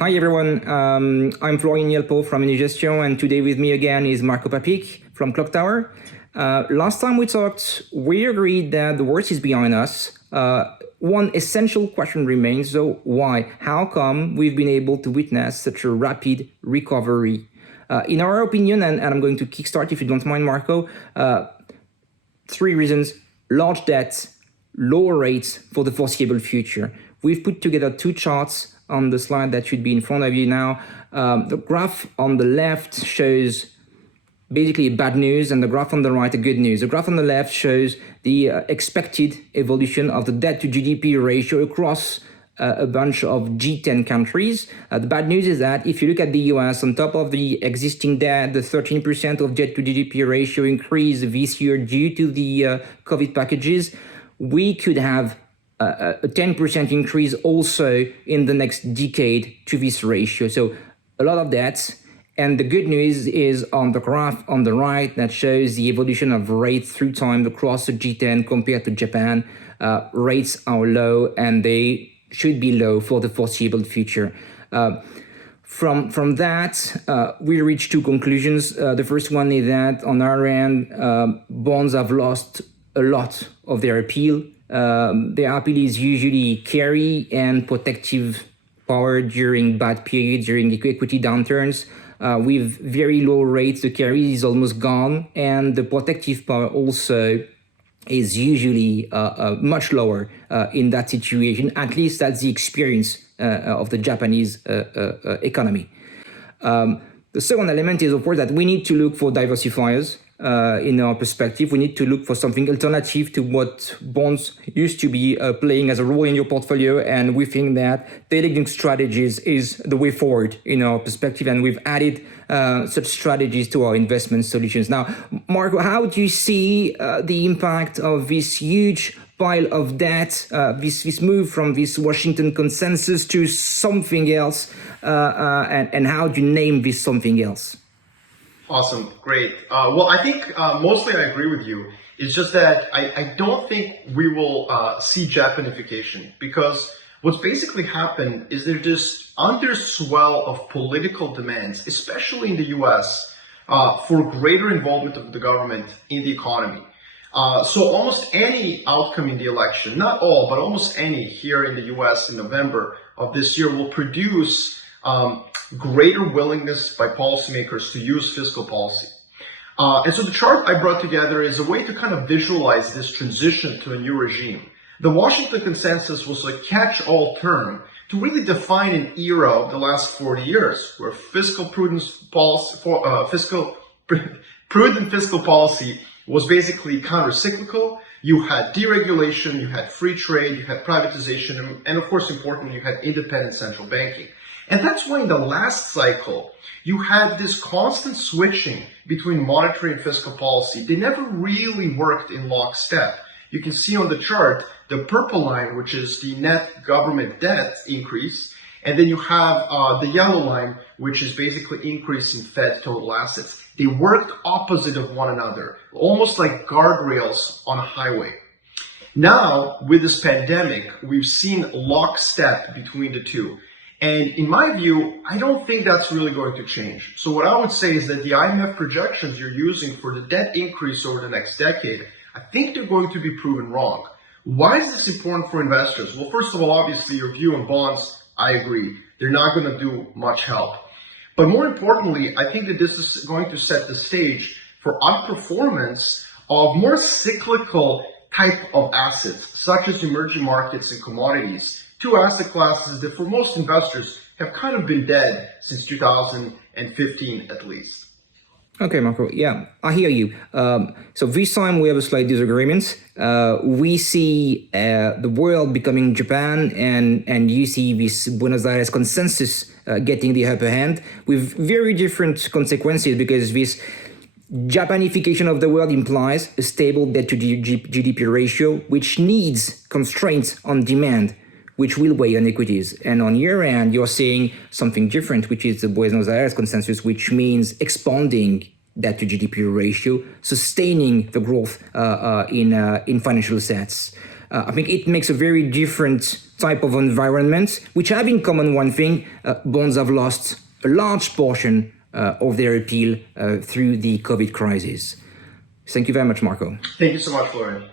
Hi everyone, I'm Florian Ielpo from Unigestion, and today with me again is Marko Papic from Clocktower. Last time we talked, we agreed that the worst is behind us. One essential question remains, though: why? How come we've been able to witness such a rapid recovery? In our opinion, and I'm going to kickstart if you don't mind, Marko, three reasons: large debt, lower rates for the foreseeable future. We've put together two charts on the slide that should be in front of you now. The graph on the left shows basically bad news, and the graph on the right, the good news. The graph on the left shows the expected evolution of the debt to GDP ratio across a bunch of G10 countries. The bad news is that if you look at the US, on top of the existing debt, the 13% of debt to GDP ratio increase this year due to the COVID packages, we could have a 10% increase also in the next decade to this ratio. So a lot of debt. And the good news is on the graph on the right that shows the evolution of rates through time across the G10 compared to Japan. Rates are low, and they should be low for the foreseeable future. From that, we reach two conclusions. The first one is that on our end, bonds have lost a lot of their appeal. Their appeal is usually carry and protective power during bad periods, during equity downturns. With very low rates, the carry is almost gone, and the protective power also is usually much lower in that situation. At least that's the experience of the Japanese economy. The second element is, of course, that we need to look for diversifiers. In our perspective, we need to look for something alternative to what bonds used to be playing as a role in your portfolio, and we think that tailor strategies is the way forward in our perspective, and we've added such strategies to our investment solutions. Now, Marko, how do you see the impact of this huge pile of debt, this move from this Washington consensus to something else, and how do you name this something else? Awesome. Great. Well, I think mostly I agree with you. It's just that I don't think we will see Japanification, because what's basically happened is there's this underswell of political demands, especially in the US, for greater involvement of the government in the economy. So almost any outcome in the election, not all, but almost any here in the US in November of this year, will produce greater willingness by policymakers to use fiscal policy. And so the chart I brought together is a way to kind of visualize this transition to a new regime. The Washington Consensus was a catch-all term to really define an era of the last 40 years where prudent fiscal policy was basically counter-cyclical. You had deregulation, you had free trade, you had privatization, and of course, importantly, you had independent central banking. And that's why in the last cycle, you had this constant switching between monetary and fiscal policy. They never really worked in lockstep. You can see on the chart, the purple line, which is the net government debt increase, and then you have the yellow line, which is basically increase in Fed total assets. They worked opposite of one another, almost like guardrails on a highway. Now, with this pandemic, we've seen lockstep between the two. And in my view, I don't think that's really going to change. So what I would say is that the IMF projections you're using for the debt increase over the next decade, I think they're going to be proven wrong. Why is this important for investors? Well, first of all, obviously, your view on bonds, I agree. They're not going to do much help. But more importantly, I think that this is going to set the stage for outperformance of more cyclical type of assets, such as emerging markets and commodities. Two asset classes that for most investors have kind of been dead since 2015 at least. Okay, Marko. Yeah, I hear you. So this time we have a slight disagreement. We see the world becoming Japan, and you see this Buenos Aires consensus getting the upper hand with very different consequences, because this Japanification of the world implies a stable debt to GDP ratio, which needs constraints on demand, which will weigh on equities. And on your end, you're seeing something different, which is the Buenos Aires consensus, which means expanding debt to GDP ratio, sustaining the growth in financial assets. I think it makes a very different type of environment, which have in common one thing: bonds have lost a large portion of their appeal through the COVID crisis. Thank you very much, Marko. Thank you so much, Florian.